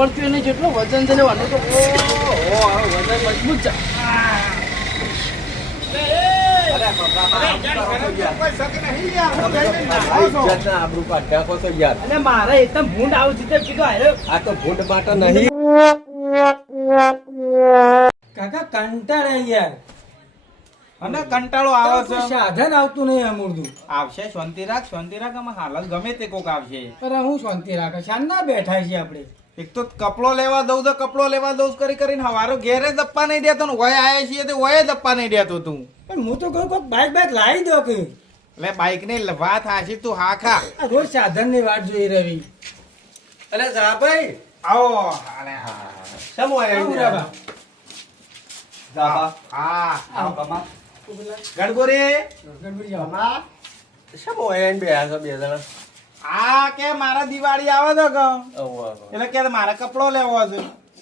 પડતું એને જેટલું વજન છે લેવાનું તો વજન મજબૂત છે. ઇજ્જતના આબરૂ કાઢ્યા કો તો યાર અને મારે એકદમ ભૂંડ આવું છે કીધું આ તો ભૂંડ માટે નહીં કાકા કંટાળે યાર. અને કંટાળો આવે છે. સાધન આવતું નહીં અમૂળતું આવશે શાંતિ રાખ શાંતિ રાખ. આમાં હાલત ગમે તે કોક આવશે. પણ હું શાંતિ રાખ? શાન ના બેઠા છીએ આપણે. એક તો કપડો લેવા દઉં તો કપડો લેવા દઉં કરી કરીને હવારો ઘેરે દપ્પા નહીં દેતો ને વય આવ્યા છીએ તે વય દપ્પા નહીં દેતો તું. પણ હું તો કહું કોઈક બાઈક બાઈક લાવી દો કે. એટલે બાઈકની વાત હાચી તું હા ખા. રોજ સાધનની વાત જોઈ રવિ. અરે જાભાઈ આવો અરે શમ હોય? રાબા. જાભા હા આવો ગડબડી જાઓ. કમા. શમ હોય બે બે જણા. આ કે મારા દિવાળી આવે તો કે. એટલે કે મારે કપડો લેવો છે.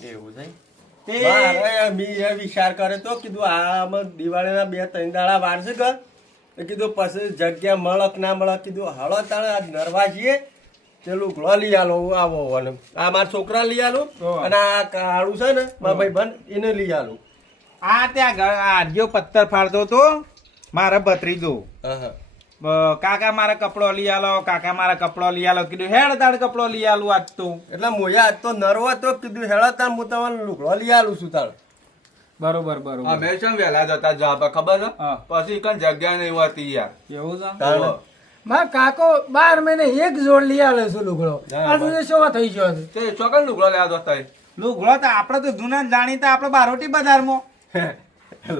એવું છે વિચાર કરે તો કીધું આમાં દિવાળીના બે ત્રણ દાડા વાર છે ઘર કીધું પછી જગ્યા મળક ના મળક કીધું હળો તાણે આજ નરવા છીએ પેલું ઘોડો લઈ આલો આવો અને આ મારા છોકરા લઈ આલો અને આ કાળું છે ને મારા ભાઈ બન એને લઈ આલું. આ ત્યાં આજ્યો આ પથ્થર ફાડતો તો મારા ભત્રીજો. હા બ- કાકા મારે કપડો લઈ આલો કાકા મારે કપડો લઈ આલો. કીધું હેડ તાડ કપડો લઈ આલું આજ તો. એટલે મોયા આજ તો નરવા તો કીધું હેડ તાણ હું તમારે લુકડો લઈ આલું છું તાણ બરોબર બરોબર. અમે છે વહેલા જતા જવા ખબર છે? પછી કઈ જગ્યા નહીં હોતી યાર. એવું છે? તાણ. કાકો બાર મહિને એક જોડ લઈ આવે છે લુગડો. આ શું થઈ ગયો છે. તે ચોકન લુગડો લેવા દોસ્તા લુગડો તો આપડે તો જૂના જાણીતા આપડે બારોટી બજારમાં.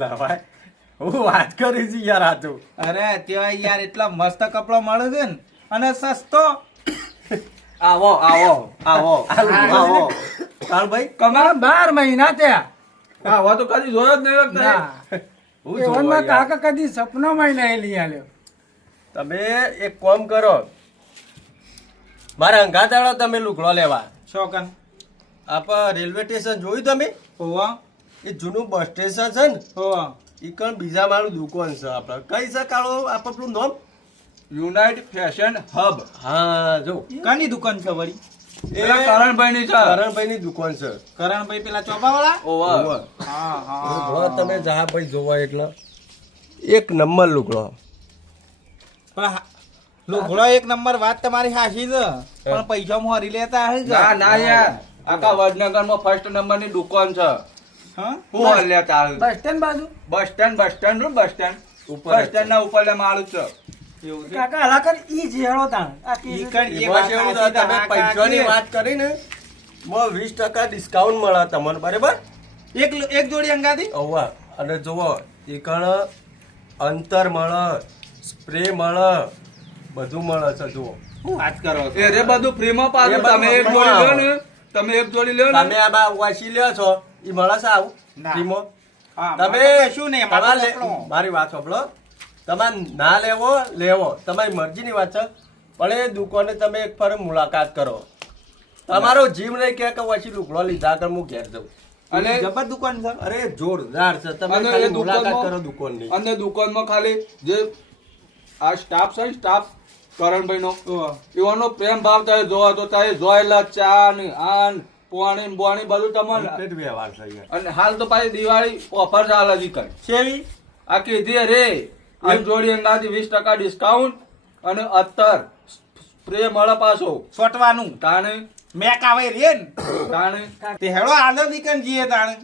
લા ભાઈ. હું વાત કરી છું યાર આ તો. અરે ત્યાં યાર એટલા મસ્ત કપડા મળે છે ને અને સસ્તો. આવો આવો આવો આવો. તાણ ભાઈ કમા બાર મહિના ત્યાં હા હવે તો કદી જોયો જ નહીં વખત. ના. હું એ જોવા વનમાં કાકા કદી સપનામાં નહીં લઈ આલ્યો. તમે એક કોમ કરો. મારા અંગાતાળો તમે લુગડો લેવા. શોકન આપ રેલવે સ્ટેશન જોયું તમે? હોવા. એ જૂનું બસ સ્ટેશન છે ને? હોવા. એ બીજા મારું દુકાન છે આપણે. કઈ છે કાળો આપણું નામ? Unite fashion hub. હા જો. કાની દુકાન છે વળી? એ કરણભાઈ ની છે. કરણભાઈ ની દુકાન છે. કરણભાઈ પેલા ચોપા વાળા ઓવા ઓવા. હા હા. તમે જા ભાઈ જોવા એટલે. એક નંબર લુગડો. પણ લુગડો એક નંબર વાત તમારી સાચી છે. પણ પૈસા મોરી લેતા ના ના યાર. આખા વડનગરમાં ફર્સ્ટ નંબરની દુકાન છે. હા? હું હાલ લેતા બસ સ્ટેન્ડ બાજુ. બસ સ્ટેન્ડ બસ સ્ટેન્ડનું બસ સ્ટેન્ડ. ઉપર બસ સ્ટેન્ડ ના ઉપર માળું છે. કાકા હલા કર ઈ જેળો તાણ. ઈ કણ એ વાત કેવું છે, સાચી તમે પૈસાની વાત કરી ને માં વીસ ટકા ડિસ્કાઉન્ટ મળે તમને બરાબર? એક એક જોડી અંગાથી? ઓવા અને જુઓ એક અંતર મળે સ્પ્રે મળે બધું મળે છે જુઓ. વાત કરો છો? એ બધું ફ્રી માં પાછું તમે એક જોડી લ્યો ને તમે એક જોડી લ્યો તમે ને વાસી લ્યો છો. એ મળે છે આવું? ના. તમે મારે નહીં તમારે મારે લે- કપડો. મારી વાત સાંભળો. તમારે ના લેવો લેવો. તમારી મરજીની વાત છે. પણ એ દુકાને તમે એક ફર મુલાકાત કરો. તમારો જીમ નહીં કે પછી લુકડો લીધા કર હું ઘેર જઉં. અને જબર દુકાન છે? અરે જોરદાર છે. તમે ખાલી મુલાકાત કરો દુકાનની. અને દુકાનમાં ખાલી જે આ સ્ટાફ છે સ્ટાફ કરણભાઈ નો એવાનો પ્રેમ ભાવ તારે જોવા તો તારે જોયેલા ચા ને આન પોણી ને બોણી બધું તમારે. વ્યવહાર અને હાલ તો પાછી દિવાળી ઓફર ચાલે છે કઈ સેવી આ કીધી રે એક જોડી અંદાજે વીસ ટકા ડિસ્કાઉન્ટ અને અત્તર સ્પ્રે મળે પાછો. છોટવાનું તાણે. મેક આવે રે ને. તાણે. તે હેડો આલો દીકન જીએ તાણે.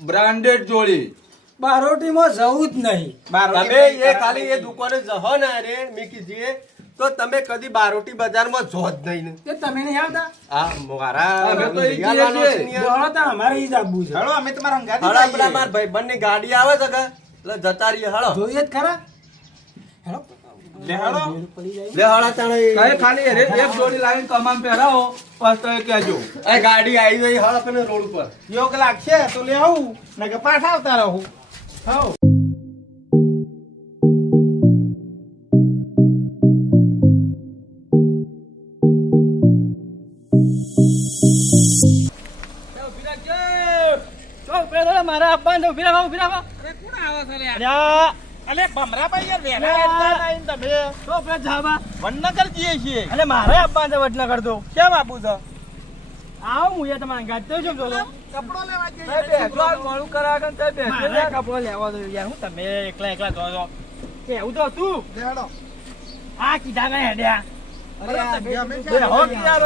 બ્રાન્ડેડ જોડી. બારોટીમાં જવું જ નહીં. તમે એ ખાલી એ દુકાને જહો ના રે મેં કીધી તો તમે કદી બારોટી બજારમાં જો જ નહીં ને. તે તમે નહીં આવતા? આ મારા અમે તો ઈ લઈ આવવાનો છે ને યાર. અમારે ઈ જ છે. હળો અમે તમારા અંગાથી હળો આપણા માર ભાઈ ભાઈબંધની ગાડી આવે છે કે? એટલે જતા રહીએ હળો. જોઈએ જ ખરા. હેલો લે લે હળો તાણે. ખાલી રે એક જોડી લાવીને કમાન પહેરાવો. તો એ આ ગાડી આવી ગઈ હળો રોડ પર યોગ લાગશે તો લે આવું. ને કે પાછા આવતા રહું. હાઉ અરે કોણ આવે છે લે? અલ્યા અલે ભમરા યાર વેલા એટલા ટાઈમ તમે તો પેલા જાબા વડનગર જઈએ છીએ. અને મારે આપવાનું છે વડનગર તો. કેમ આપું છે? આવો હું એ તમારા ગાડી તો જો બોલો કપડો લેવા જઈએ સાહેબ, બેસવા મોડું કરાવે ને સાહેબ, બેસજો મારે યાર. કપડો લેવા દો યાર. હું તમે એકલા એકલા જો છો. કે એવું તો તું લેડો. આ કીધા ને હેડ્યા. અરે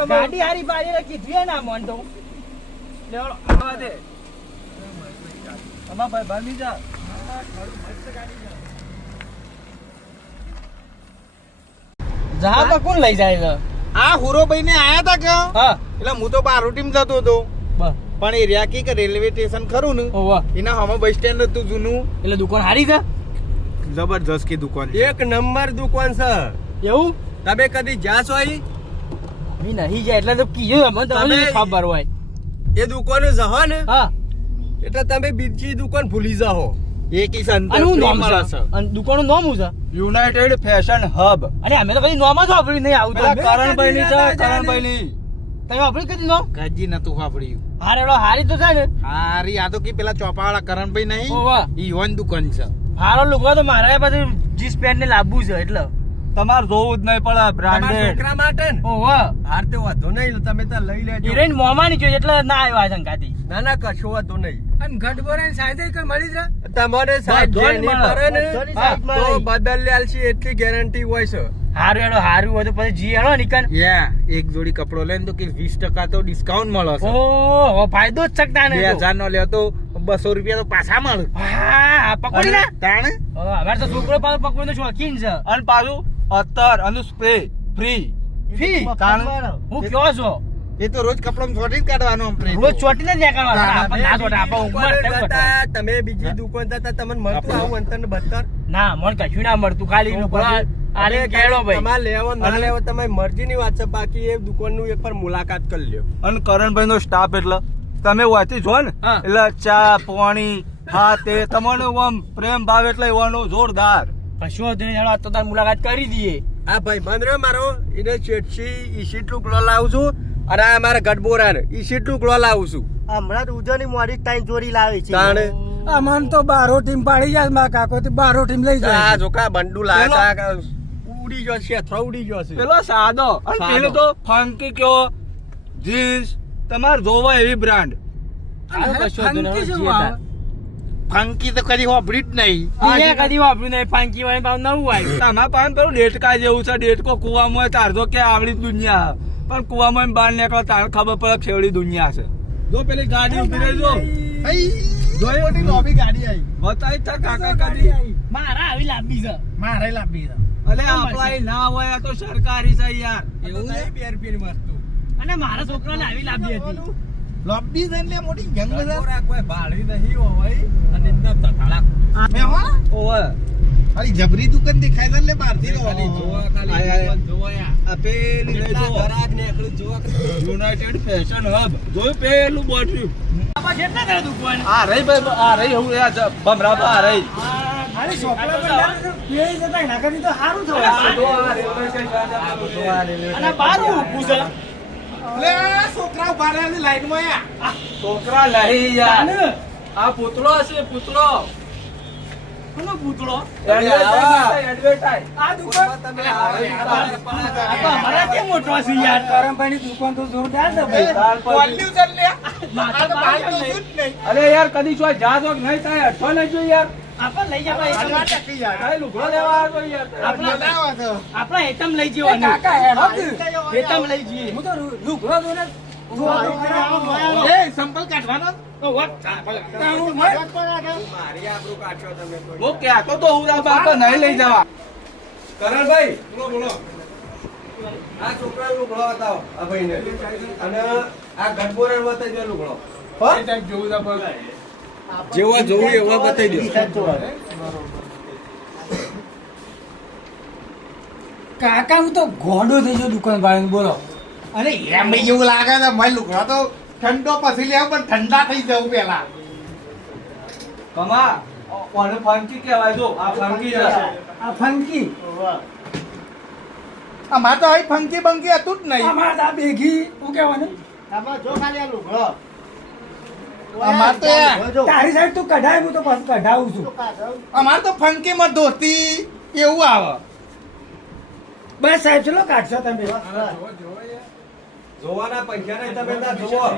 ગાડી હારી બારી કીધી ના મન તો. લેવડો આવા દે. આમાં ભાઈ ભાગી જા. જહા તો કોણ લઈ જાય છે? આ હુરોભાઈ ને આયા તા કે? હા. એટલે હું તો બારોટીમ જતો હતો. બસ. પણ એ રહ્યા કે રેલવે સ્ટેશન ખરું ને? એના હમણાં બસ સ્ટેન્ડ હતું જૂનું. એટલે દુકાન હારી છે? જબરજસ્ત કે દુકાન એક નંબર દુકાન છે. એવું? તમે કદી જ્યાં છો અહીં? નહીં જાય એટલે તો કીધું મને તો તમે- ખબર હોય. એ દુકાન જહો ને? હા. એટલે તમે બીજી દુકાન ભૂલી જાઓ. એકી હું અને દુકાનનું નામ શું છે. યુનાઇટેડ ફેશન હબ અરે અમે તો કદી નામ જ વાપર્યું નહીં આવું તો. પેલા કરણભાઈની છે કરણભાઈની તમે વાપર્યું કદી નામ ગાજી નતું સાંભળ્યું હારે એડો હારી તો છે ને. હારી આ તો કે પેલા ચોપાવાળા કરણભાઈ નહીં ઈ હોન દુકાન છે. હારો લુગડો તો મારા બધું જીન્સ પેન્ટ ને લાવવું છે એટલે. તમારે જોવું જ નહીં પડે બ્રાન્ડેડ છોકરા માટે ને? ઓવા હાર તો વાંધો નહીં તમે તો લઈ લેજો. હિરેન મોમાં ની જોઈ એટલે ના આવ્યો આ સંગાતી ના ના કશો વાંધો નહીં. અને ગઢબોરા સાઈડે કઈ મળી જ તમારે બધોની જેની મળે. ને તો. બદલ્યાલ છે એટલી ગેરંટી હોય છે. હારું એડો હારું હોય તો પછી જી એડો નિકન યા એક જોડી કપડો લે તો કે વીસ ટકા તો ડિસ્કાઉન્ટ મળે છે. ઓહો ફાયદો જ શકતા ને તો. હજાર નો લ્યો તો બસો રૂપિયા તો પાછા મળે. હા પકોડી ના તાણે? ઓ, અમારે તો છોકરો પાછો પકોડી નો શોખીન છે. અને પાછું અત્તર અને સ્પ્રે ફ્રી ફી? હું કયો છો? એ તો રોજ કપડાં ચોટી જ કાઢવાનો રોજ જ નીકળવાનું. ના ચોટે આપણે ઉંમર દુકાને તેમ. તમે બીજી દુકાન હતા તમને મળતું આવું અંતર ને બત્તર ના મને કશું ના મળતું. ખાલી આલે કેળો ભાઈ. તમારે લેવો ના લેવો તમારી મરજીની વાત છે બાકી એ દુકાનનું એક મુલાકાત કરી લ્યો. અને કરણભાઈ નો સ્ટાફ એટલે તમે વાંચી જો ને. એટલે ચા પાણી હા તે તમારો આમ પ્રેમ ભાવ એટલે એવાનો જોરદાર. કશું નહીં હેડો, તો તાર મુલાકાત કરી દઈએ. આ ભાઈ બંધ રહ્યો મારો. એને ચેટસી ઈ સીટલું ક્લો લાવું છું અને આ મારા ગઢબોરા ઈ સીટલું ક્લો લાવું છું. હમણાં તો ઉજવણી મોડી તાઈ ચોરી લાવી છે. તાણે? અમન તો બારો ટીમ પાડી જાય મા કાકો થી બારો ટીમ લઈ જાય આ જોકા બંડુ લાયા તા ઉડી ગયો છે થ્રો ઉડી ગયો છે. પેલો સાદો. અને પેલો તો ફંકી કયો? જીન્સ. તમાર જોવા એવી બ્રાન્ડ. ફંકી તો કદી હોભળી જ નહીં. અહીંયા કદી વાપર્યું નહીં પાંકી વાળી ભાવ નવું હોય. તમારા પાસે પેલું ડેટકા જેવું છે ડેટકો કુવામાં હોય તાર કે આવડી દુનિયા. પણ કુવામાં બહાર નીકળો તાર ખબર પડે ખેવડી દુનિયા છે. જો પેલી ગાડી ઊભી રહી જો. જોઈ? મોટી લોબી ગાડી આવી બતાવી તા કાકા કદી. મારા આવી લાંબી છે. મારે લાંબી છે. અલે આપણા ના હોય તો સરકારી છે યાર. એવું નહીં બે રૂપિયાની વસ્તુ. અને મારા છોકરાને આવી લાંબી હતી. લોબી એટલે મોટી જંગ ગઢબોરા કોઈ ભાડવી નહીં હોય અને અંદર તથાળા મેં હો. ઓવે. ખાલી જબરી દુકાન દેખાય છે એટલે બહારથી તો ખાલી જોવા ખાલી આય, આય. દુકાન જોવા યાર. આ પેલી રહી જો ઘરાક ને એકલું જોવા યુનાઇટેડ ફેશન હબ જોયું પેલું બોટ્યું આમાં કેટલા કરે દુકાન આ રહી ભાઈ આ રહી હું આ ભમરા આ રહી. અરે છોકરા પણ પેલી જતા કરતી તો સારું થયું અને બારું ઊભું છે. લે છોકરા ઊભા રહ્યા છે લાઈનમાં યા છોકરા લઈ યાર આ પૂતળો છે પૂતળો. પૂતળો? આ દુકાન તમે આ આ તો મોટો છે યાર? દુકાન જોરદાર છે ભાઈ. અરે યાર કદી છો જા તો નહીં થાય અઠવા નહીં જો યાર. આપણે લઈ જવા આપણે હેતમ લઈ જવાનું. હેતમ લઈ જઈએ. હું તો લુગડો જોને સંપલ કાઢવાનો? મારી આબરૂ કાઢશો તમે કોઈ. હું કહેતો તો હું બાપા નહીં લઈ જવા. કરણભાઈ બોલો બોલો. આ છોકરા લુગડો બતાવો આ ભાઈને. અને આ ગઢપોરા લુગડો. જેવા જોવું એવા બતાવી દો. કાકા હું તો ગોડો થઈ ગયો દુકાન ભાઈ બોલો. અરે એમ એવું લાગે ને ભાઈ લુગડા તો ઠંડો પછી લેવા પણ ઠંડા થઈ જવું પેલા. કમા ઓને ફંકી કહેવાય જો આ ફંકી છે આ ફંકી? અમાર તો અહીં ફંકી બંકી હતું જ નહીં. અમાર આ બેગી હું કહેવાનું? અમારે તો તારી સાઈડ તું કઢાય હું તો પાછું કઢાવું છું. અમાર તો ફંકી માં ધોતી એવું આવે. બસ સાહેબ ચલો કાઢશો તમે. જોવાના પૈસા ને તમે ના જોવો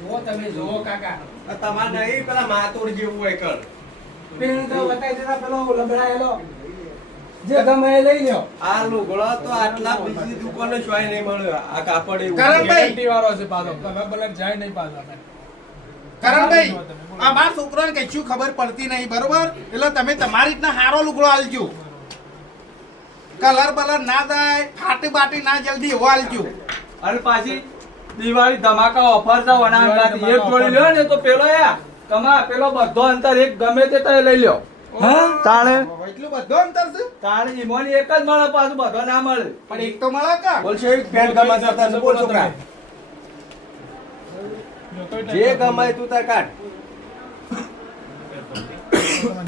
જુઓ. તમે જુઓ કાકા. તમારે નહીં પેલા માતોડ જેવું હોય કર. પેલું તો બતાવી દેતા પેલો લબડાયેલો. જે તમે લઈ લ્યો. આ લુગડો તો આટલા બીજી દુકાને જોઈ નહીં મળ્યો. આ કાપડ એવું વાળો છે પાછો. તમે બલર જાય નહીં પાછો કરણભાઈ આ માર છોકરાને કશું ખબર પડતી નહીં બરોબર? એટલે તમે તમારી રીતના હારો લુગડો આલજો. કલર બલર ના થાય ફાટી બાટી ના જલ્દી એવો આલજો. અરે પાછી દિવાળી ધમાકા ઓફર છે વનાંગાથી એક જોડી લ્યો ને તો પેલો યા તમા પેલો બધો અંતર એક ગમે તે તમે લઈ લ્યો. તાણે? એટલું બધો અંતર છે? તાણે ઈમોની એક જ મળે પાછું બધો ના મળે. પણ એક તો મળે કા? બોલશે પેન્ટ ગમે બોલ છોકરા જે કમાય તું તાર કાઢ.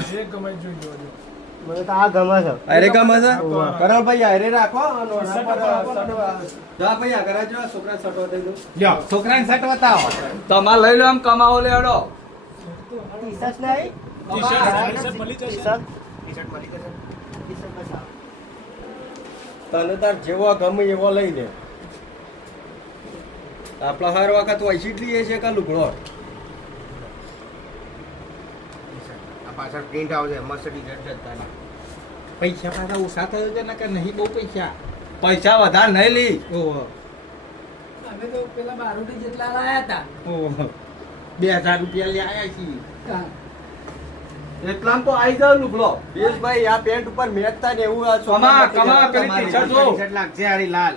જે જોઈ જોજો. અરે ગમે છે. રાખો. જા ભાઈ આગળ આવજો, છોકરા સટવા દઈ દો લ્યો છોકરાને સેટ બતાવો તમારે લઈ લો આમ કમાવો લેડો તને તાર જેવો ગમે એવો લઈ લે. આપણા હર વખત વૈસી જ લઈએ છે કે લુગડો? પૈસા પાછા ઓછા થયો છે ને કે નહીં બહુ પૈસા? પૈસા વધારે નહીં લી. ઓહો. અમે તો પેલા બારોટી જેટલા લાયા હતા. ઓહો. બે હજાર રૂપિયા લઈ આયા છીએ. એટલામાં તો આઈ જાવ લુગડો. પિયુષભાઈ આ પેન્ટ ઉપર મેચતા ને એવું આ કમા, તમારી ટી-શર્ટ જો. લાગશે હારી લાલ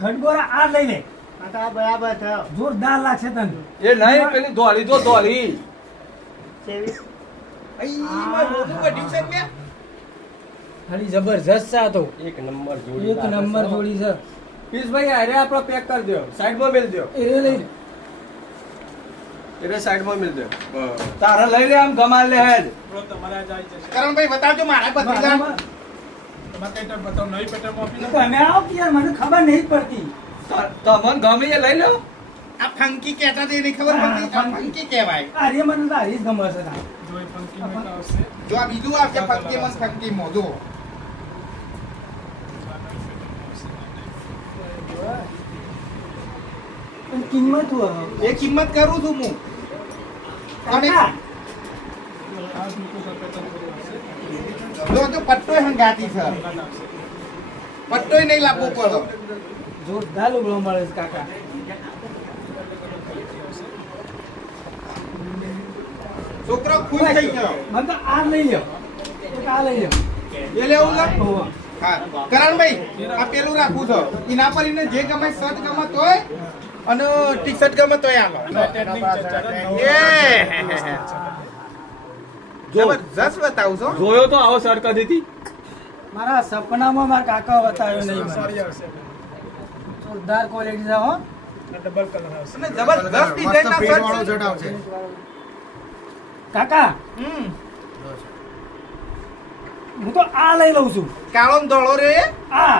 ઘનગોરા આ લઈ લે જોરદાર લાગશે તને. એ નહીં પેલી દોડી તો દોડી અઈ, મારું મોઢું વધ્યું છે ને ખાલી જબરજસ્ત છે તો. એક નંબર જોડી એક નંબર જોડી છે. પિયુષભાઈ અરે આપણો પેક કરી દો સાઈડમાં મેલ દો એ લઈ લે. એટલે સાઈડમાં મેલ દો બસ. લઈ લે આમ ગમાલ લે હેડ. કરણભાઈ બતાવજો મારા પત્રિકા તમે આવો યાર મને ખબર નહીં પડતી. તમને ગમે એ લઈ લો. આ ફંકી કહેતા તે નહીં ખબર પડતી આ ફંકી. કહેવાય. અરે મને તો આ ગમે છે ના. જો આ બીજું આવશે ફંકી મન ફંકી મોઢો પણ કિંમત એ કિંમત કરું છું હું. અને જો તો પટ્ટોય હંગાતી છે. પટ્ટોય નહીં લાવવો પડે. જોરદાર લુગડો મળે છે કાકા. છોકરો ખુશ થઈ ગયો. મને તો આ લઈ લ્યો. આ લઈ લ્યો. એ લેવું છે કરણભાઈ આ પેલું રાખવું છે એના પર એને જે ગમે શર્ટ ગમે તોય અને ટી શર્ટ ગમે તોય આલો એ જબરજસ્ત બતાવું છો. જોયો તો આવો સર કદી મારા સપનામાં મારા કાકા બતાવ્યો નહીં. જોરદાર ક્વોલિટી છે હો. અને જબરદસ્ત ડિઝાઇન ના શર્ટ છે કાકા હમ. હું તો આ લઈ લઉં છું. કાળો ને ધોળો રે. આ.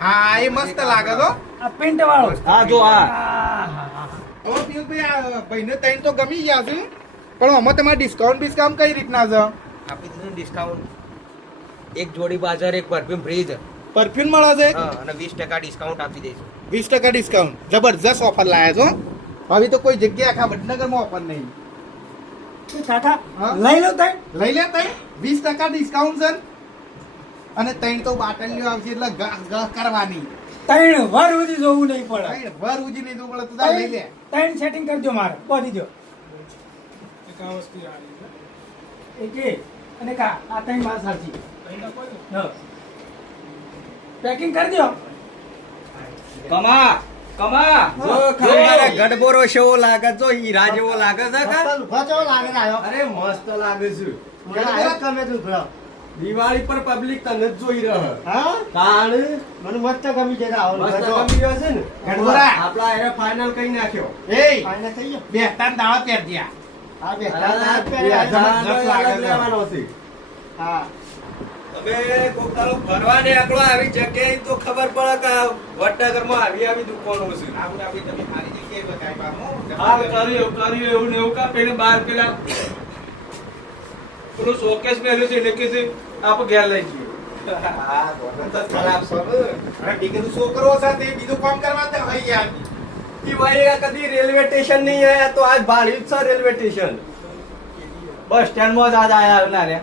હા એ મસ્ત લાગે તો. આ પેન્ટ વાળો. હા જો આ. ઓ પિયુષભાઈ આ ભાઈને તૈન તો ગમી ગયા છે. પણ આમાં તમારે ડિસ્કાઉન્ટ બિસ્કાઉન્ટ કઈ રીતના છે? આપી દીધું ડિસ્કાઉન્ટ એક જોડી બાજાર એક પરફ્યુમ ફ્રી છે પરફ્યુમ મળે છે હા, અને વીસ ટકા ડિસ્કાઉન્ટ આપી દઈશું. વીસ ટકા ડિસ્કાઉન્ટ જબરજસ્ત ઓફર લાયા છો હવે તો કોઈ જગ્યાએ આખા વડનગરમાં ઓફર નહીં. એ કાકા હા? લઈ લો તઈ. લઈ લે તઈ. વીસ ટકા ડિસ્કાઉન્ટ છે. અને ત્રણ તો બાટલીઓ આવશે એટલે ગહ ગહ કરવાની. ત્રણ વાર સુધી જોવું નહીં પડે. ત્રણ ભર ઉજી નહીં પડે તો તાર લઈ લે. ત્રણ સેટિંગ કરજો મારે. પહોંચી દો એક અને કા આ. ત્રણ માસ સાચી. પેકિંગ કરી દો. કમા કમા. જો ખમારે ગડબોરો જેવો લાગે જો હીરા જેવો લાગે છે કા? અરે મસ્ત લાગે છે. દિવાળી પર પબ્લિક તને જ જોઈ રહ્યો મને મસ્ત ગમી ગયો છે. ને? ગડબોરા. આપડા એ ફાઇનલ કઈ નાખ્યો. એ બેસતા દાવા પેર દિયા આ બે હજારનો જબરજસ્ત લાગે છે. લેવાનો તમે કોક દાડો ફરવા આકડો આવી જગ્યાએ તો ખબર પડે કે વડનગરમાં આવી આવી દુકાનો છે. આવું આવી તમે સારી જગ્યાએ બતાવ્યા હો. હા કર્યું કર્યું એવું ને એવું કા? પેલે બાર પેલા પેલું શોકેસ પહેર્યું છે એટલે કે છે આપ ઘેર લઈ જઈએ હા, ખરાબ છે ને. અરે છોકરો સાથે બીજું કામ કરવા તો હોય યાર. ઈ ભાઈ કદી રેલવે સ્ટેશન નહીં આયા? તો આજ ભાડ્યું છે રેલવે સ્ટેશન બસ સ્ટેન્ડમાં જ આજ આયા ના રે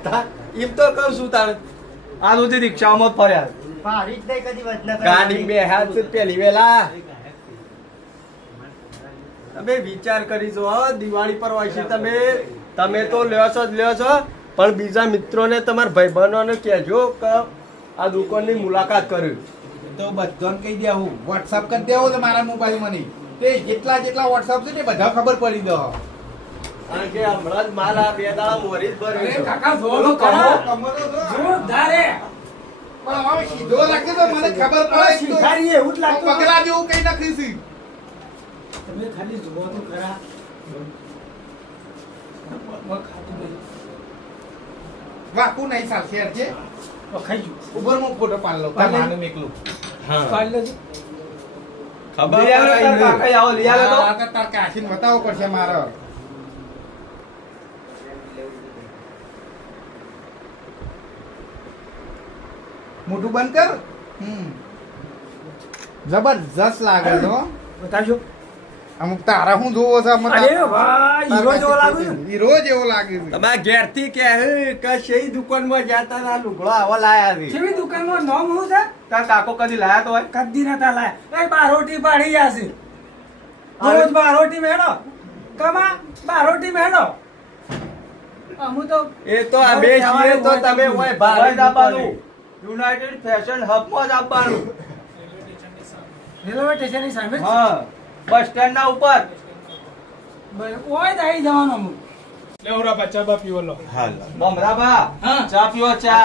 એમ તો કહું છું તારે. આ સુધી રિક્ષામાં ફર્યા ગાડી બે હાથ પેલી વેલા. તમે વિચાર કરી દિવાળી પર હોય છે તમે તમે તો લ્યો છો જ લ્યો છો. પણ બીજા મિત્રોને તમારા ભાઈબંધોને કહેજો કે આ દુકાનની મુલાકાત કર્યું તો બધાને કહી દે હું વોટ્સઅપ કરી દેવું તો મારા મોબાઈલમાં નહીં તે જેટલા જેટલા વોટ્સઅપ છે તે બધા ખબર પડી દો. કારણ કે હમણાં જ માલ આ બે દાડા મોરી જ ભર્યો કાકા જોડો ખરા કમરો જો. જોરદાર પણ હવે સીધો રાખજો તો મને ખબર પડે શિકારી એવું જ લાગતું પગલા જેવું કઈ નાખીશ તમે ખાલી જુઓ તો ખરા. મગ નહીં. ચાલશે યાર છે તો ખાઈ માં ફોટો પાડ લો લે. એકલું પાડી લેજો. ખબર લઈ તાર. કાકા આવો લઈ તો. તાર કાશીને બતાવવો પડશે મારે. મોટું બંધ કર. હમ. જબરજસ્ત લાગે તો બતાજો અમુક તારા હું જોવો છે અમુક અરે વાહ હીરો જેવો લાગે છે. હીરો જેવો લાગે છે. ઘેરથી કે હે, કે શેઈ દુકાનમાં જાતા ના લુગડો આવા લાયા છે. કેવી દુકાનમાં? નામ શું છે? તાર કાકો કદી લાયા તો હોય? કદી નતા લાયા. એ બારોટી પાડી છે. રોજ બારોટી મેળો. કમા બારોટી મેળો. અમુ તો એ તો આ બે છીએ તો તમે હોય બારોટી યુનાઇટેડ ફેશન હબમાં જ આપવાનું. રેલવે સ્ટેશનની સામે હા બસ સ્ટેન્ડ ના ઉપર. ઓય જ આવી જવાનું અમુક. મમરાબા હા. ચા પીવો ચા.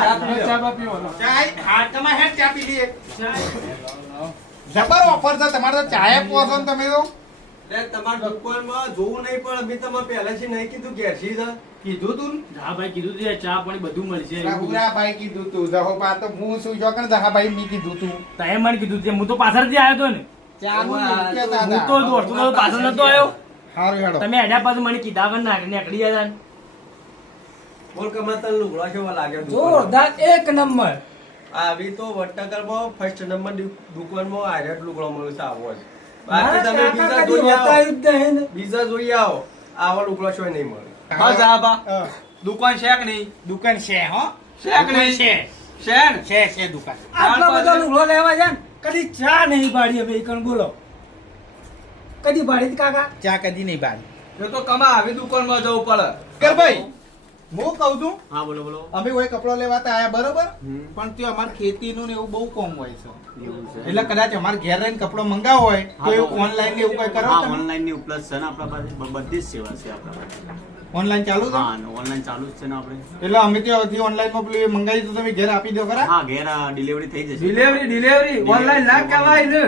ચાય હા તમે હેડ ચા પી લઈએ. જબર ઓફર છે તમારે તો ચાય પહોંચો ને તમે તો. તમારા દુકાનમાં જોવું નહીં પણ અમે તમે પહેલેથી નહીં કીધું ઘેરથી છે કીધું તું હા ભાઈ કીધું તું ચા પાણી બધું મળશે. ને ભાઈ કીધું તું. જહોબા તો હું શું છો કે જહાભાઈ મી કીધું તું. તમે મને કીધું છે હું તો પાછળથી આવ્યો ને. હું તો દોડતો તો પાછળ નતો આવ્યો. હારું હેડો. તમે એના પાછું મને કીધા પણ ના નીકળી ગયા હતા બોલ કમલા તને લુગડો કેવો લાગે જોરદાર એક નંબર. આવી તો વટનગરમાં ફર્સ્ટ નંબર દુકાનમાં આયરટ લુગડો મળે છે આવો જ. મારા બાકી તમે બીજા કદી જોઈ આવો. બતાવ્યું જ નહીં ને. બીજા જોઈ આવો. આવો લુગડો શું નહીં મળે. હા. જાબા હા. દુકાન શેક નહીં? દુકાન છે હો. શેક નહીં? છે. શેન છે છે દુકાન. આટલા બધા લુગડો લેવા જાય કદી ચા નહીં પાડી હવે કણ બોલો. કદી પાડી કાકા? ચા કદી નહીં બારી તો કમા આવી દુકાનમાં જવું પડે. કે ભાઈ હું કહું છું હા બોલો બોલો. અમે કોઈ કપડો લેવા આયા બરોબર પણ તે અમારે ખેતીનું ને એવું બહુ કોમ હોય છે. એટલે કદાચ અમારે ઘેર રહીને કપડો મંગાવો હોય તો એવું ઓનલાઈન ને એવું કઈ કરો હા ઓનલાઈનની ઉપલબ્ધ છે ને આપણા પાસે? બધી જ સેવા છે આપણા પાસે. ઓનલાઈન ચાલુ છે? હા ઓનલાઈન ચાલુ જ છે ને આપણે. એટલે અમે ત્યાંથી ઓનલાઈનમાં પેલી મંગાવી તો તમે ઘેર આપી દો ખરા? હા ઘેર ડિલિવરી થઈ જશે. ડિલિવરી ડિલિવરી ઓનલાઈન ના કહેવાય ને.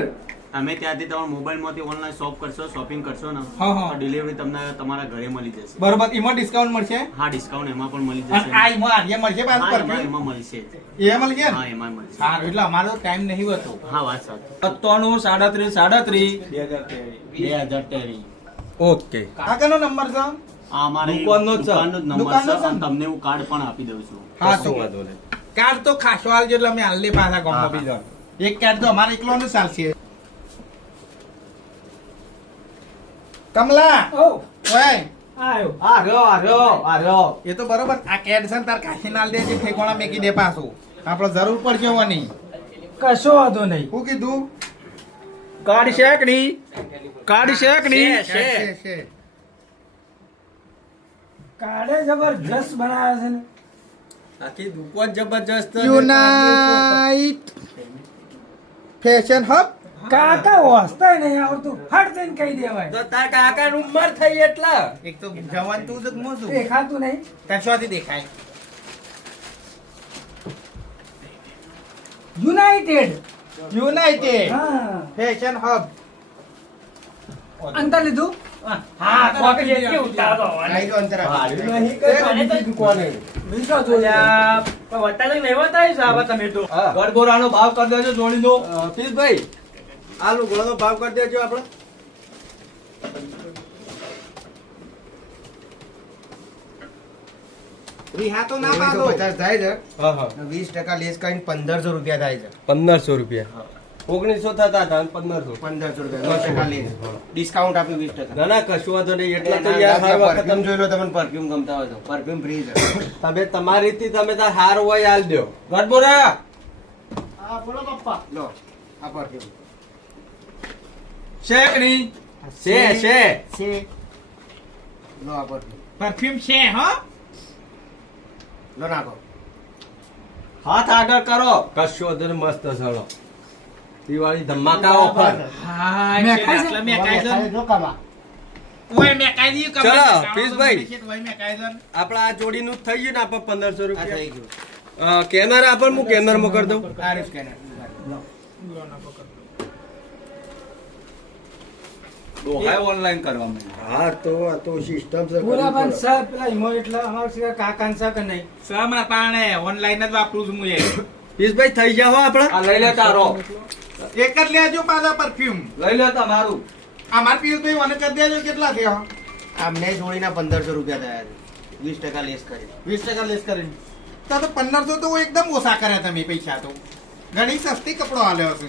તમે ત્યાંથી તમારા મોબાઈલમાંથી ઓનલાઈન શોપ કરશો શોપિંગ કરશો ને હા, હા. તો ડિલિવરી તમને તમારા ઘરે મળી જશે. બરોબર. એમાં ડિસ્કાઉન્ટ મળશે? હા ડિસ્કાઉન્ટ એમાં પણ મળી અને આ જશે એમાં આર્ય મળશે પાછું હા એમાં પરફ્યુમ એમાં મળશે એ મળશે હા ને એમાં મળશે. સારું એટલે અમારો ટાઈમ નહીં હોતો. હા વાત સાચી. સત્તાણું સાડત્રીસ સાડત્રીસ. બે હજાર તેવી ઓકે. કાકાનો નંબર છે? આ અમારે દુકાનનો જ છે. દુકાનનો જ નંબર દુકાનનો છે. છે અને તમને હું કાર્ડ પણ આપી દઉં છું. હા તો કાર્ડ તો ખાસો હાલ એટલે અમે હાલે પાછા ગામમાં બીજો. એક કાર્ડ તો અમારે એકલો નું ચાલશે. કમલા! ઓય! આયો. આ રહ્યો આ રહ્યો આ રહ્યો. એ તો બરોબર આ કેડ છે તાર કાશી નાલ દે છે ઠેકોણા મેકી દે પાછું. આપણો જરૂર પડશે હોવાની કશો વાંધો નહીં. શું કીધું? કાર્ડ શેક નહીં. કાર્ડ શેક નહીં. છે, છે. કાઢે જબરજસ્ત બનાવે છે ને. આખી દુકાન જબરજસ્ત યુનાઇટ ફેશન હબ. કાકા વાંચતાય નહીં આવડતું ફટ દઈને કહી દેવાય. તો તાર કાકા ઉંમર થઈ એટલે. એક તો જવાન તું જ મો છું દેખાતું નહીં. કશોથી દેખાય. યુનાઇટેડ. યુનાઇટેડ. Fashion hub. અંતર લીધું? હા. કોક જેટલી ઉતારતો આઈ તો અંતરા નહીં કે જોયા પણ નહીં તમે તો. ગડબોરાનો ભાવ કરી દેજો જોડી દો. પિયુષભાઈ આ લુગડાનો ભાવ કરી દેજો આપણે. રિહા ના પાડો પચાસ થાય છે. હા હા. વીસ ટકા લેસ કરીને પંદરસો રૂપિયા થાય છે. પંદરસો રૂપિયા. ઓગણીસો થતા હતા પંદરસો. પંદરસો રૂપિયા ટકા લેસ. ડિસ્કાઉન્ટ આપ્યું વીસ ટકા. ના ના કશું વાંધો નહીં. એટલે તો યાર હર વખત પરફ્યુમ જોઈ લો તમને પરફ્યુમ ગમતા હોય તો. પરફ્યુમ ફ્રી છે. તમે તમારી તમે તાર હાર હોય હાલ દો. ગઢબોરા હા બોલો પપ્પા. લો આ પરફ્યુમ છે કે નહીં છે છે છે લો આ પરફ્યુમ પરફ્યુમ છે હા. લો નાખો. હાથ આગળ કરો. કશો દર મસ્ત સળો દિવાળી ધમાકા ઓફર. હા મે કાઈ મે કાઈ છે? મેં ખાઈ છે. જો કામા. ઓય મેં ખાઈ દીધું, ચલો, કમાઈ ખાવાનું પિયુષભાઈ. છે, ઓય મેં ખાઈ છે. આપડા આ જોડીનું થઈ ગયું ને આપણે પંદરસો રૂપિયા. કેમેરા આપણ હું કેમેરા. મોકલ દઉં આ સ્કેનર ઓનલાઈન કરવા માંડ્યા. હા તો આ તો સિસ્ટમ છે ગુલાબન સાહેબ પેલા હિમો એટલે અમાર સિવાય કાકાન સા નહીં? સમરા પાણે ઓનલાઈન જ વાપરું છું હું એ. થઈ જાવ આપણે? આ લઈ લે તારો. એક જ લેજો પાછા પરફ્યુમ લઈ લે તમારું અમાર પિયુષભાઈ મને કરી દેજો કેટલા થયા? આમને જોડીના પંદરસો રૂપિયા થયા છે. વીસ ટકા લેસ કરી. વીસ ટકા લેસ કરીને તો તો પંદરસો તો એકદમ ઓછા કર્યા તમે પૈસા તો. ઘણી સસ્તી કપડો આલ્યો છે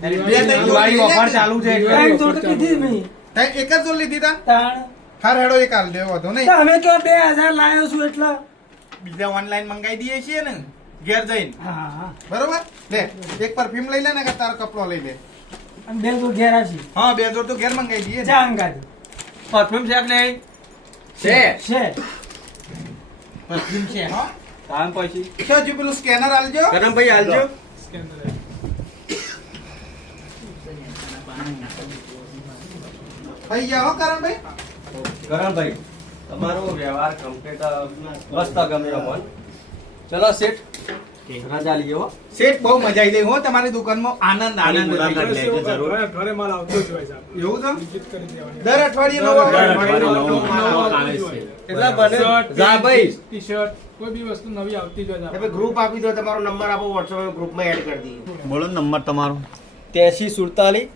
બે ત્રણ જોડી લઈ લેજે. ચાલુ છે. ત્રણ જોડ કીધી મેં. એક જ જોડી લીધી તા? તાણ. હાર હેડો એક હાલ દેવો હતો નહીં? તો કે બે હજાર છું એટલે. બીજા ઓનલાઈન મંગાઈ દઈએ છીએ ને ઘેર જઈને. હા. હા બરોબર? લે એક પરફ્યુમ લઈ લે ને કે તારો કપડો લઈ લે. અને બે જોડ ઘેર આવશે હા બે જોડ તો ઘેર મંગાઈ દઈએ. જા અંગાજી. પરફ્યુમ છે કે નહીં છે. છે. પરફ્યુમ છે. હા. તાન પછી? તો પેલું સ્કેનર આલજો? હાલજો થઈ ગયા હો કરણભાઈ? કરણભાઈ તમારો વ્યવહાર કમ્પ્લીટ મસ્ત ગમ્યો મન. ચલો સેઠ રજા લીધો શેઠ બહુ મજા આવી ગઈ હો. તમારી દુકાનમાં આનંદ આનંદ એવું છે? દર અઠવાડિયે નવો આવે? છે. એટલા બને જા ભાઈ. ટી-શર્ટ કોઈ બી વસ્તુ નવી આવતી જ હોય હવે ગ્રુપ આપી દો તમારો નંબર આપો WhatsApp ગ્રુપમાં એડ કરી દઈએ. બોલો નંબર તમારો. 8347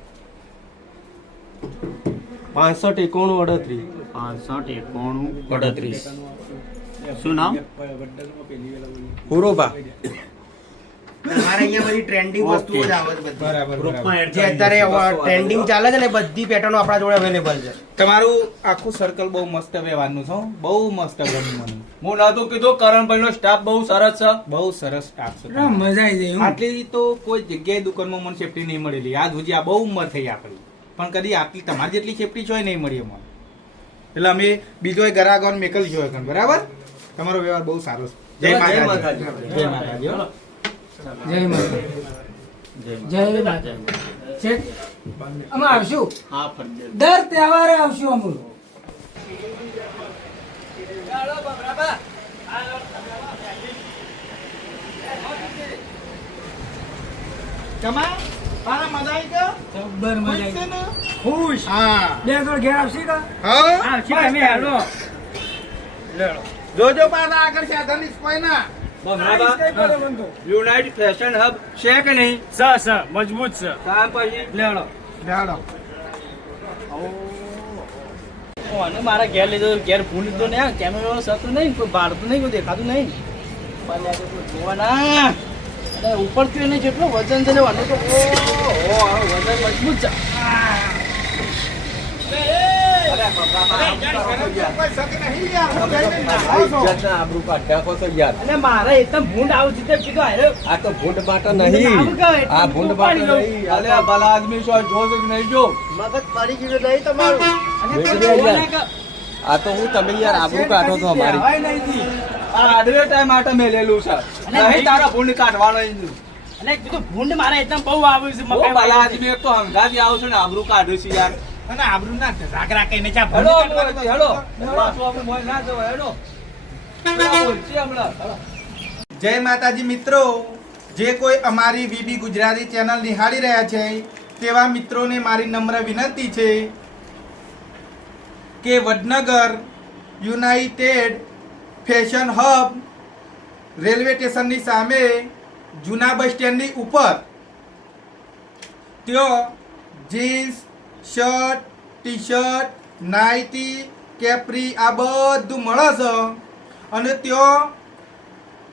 પાસઠ એકોણું અડત્રીસ. પાસઠ એકોણું અડત્રીસ. શું નામ? હુરોબા ચાલે છે ને બધી પેટર્નો આપણા જોડે અવેલેબલ છે. તમારું આખું સર્કલ બહુ મસ્ત વેવાનું છે બહુ મસ્ત બન્યું હું નતું કીધું કરણભાઈ નો સ્ટાફ બહુ સરસ છે. બહુ સરસ સ્ટાફ છે મજા આવી આટલી તો કોઈ જગ્યાએ દુકાનમાં મને સેફ્ટી નહીં મળેલી. આજ હજી આ બહુ ઉંમર થઈ આપણી. પણ કદી આટલી તમારી જેટલી સેફટી છે નહીં મળી અમારે. એટલે અમે બીજો એક ગ્રાહકોને મેકલ જોયો છે. બરાબર? તમારો વ્યવહાર બહુ સારો છે. જય જય માતાજી. માતાજી. જય માતાજી જય માતા જય માતા છે? અમે આવશું. હા દર તહેવારે આવશું અમે. કમા? તારા મજા આવી ગયો? જબ્બર મજા આવી ખુશ હા. બે જોડ ઘેર આવશે કા હા? આવશે તમે હેલો. જોજો પાછા આગળ સાધન કોઈ ના. ફેશન હબ છે કે નહીં? સ સ મજબૂત છે. તાન પછી લેડો લેડો અને મારા ઘેર લીધો ઘેર ફોન લીધો ને આ કેમેરો સતું નહીં કોઈ બાળતું નહીં કોઈ દેખાતું નહીં. જોવાના. અને ઉપરથી એને જેટલું વજન છે ને વાનો તો ઓ વજન મજબૂત છે મારે એકદમ ભૂંડ આવું છે કીધું આ તો ભૂંડ માટે નહીં આ ભૂંડ માટે નહીં અલે ભલા આદમી છો જો નહીં જો મગજ પડી ગયું નહીં તમારું આ તો હું તમે યાર આબરૂ કાઢો છો અમારી. આ ટાઈમ માટે મેલેલું છે. નહીં તારા ભૂંડ કાઢવાનો ઇન્દુ અને કીધું ભૂંડ મારા એકદમ બહુ આવ્યું છે મકાઈ વાળા. આદમી એક તો હંગાથી આવું છું ને આબરૂ કાઢું છે યાર. અને આબરૂ ના ઝાકરા કહીને ચા હેડો ભૂલી કાઢવાનું હેડો. તો- પાછું આપણે મોય ના જવાય હેડો. હેડો. જય માતાજી મિત્રો. જે કોઈ અમારી વીબી ગુજરાતી ચેનલ નિહાળી રહ્યા છે તેવા મિત્રોને મારી નમ્ર વિનંતી છે કે Vadnagar united fashion hub railway સ્ટેશનની સામે જૂના બસ સ્ટેન્ડની ઉપર. ત્યાં jeans, shirt T shirt nighty, capri, આ બધું મળે છે અને ત્યાં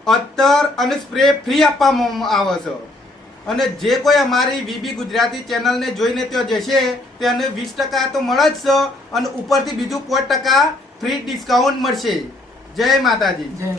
અત્તર અને સ્પ્રે ફ્રી આપવામાં આવે છે. અને જે કોઈ અમારી વીબી ગુજરાતી ચેનલને જોઈને ત્યાં જશે તેને વીસ ટકા તો મળે જ છે. અને ઉપરથી બીજું કોઈ ટકા ફ્રી ડિસ્કાઉન્ટ મળશે. જય માતાજી. જય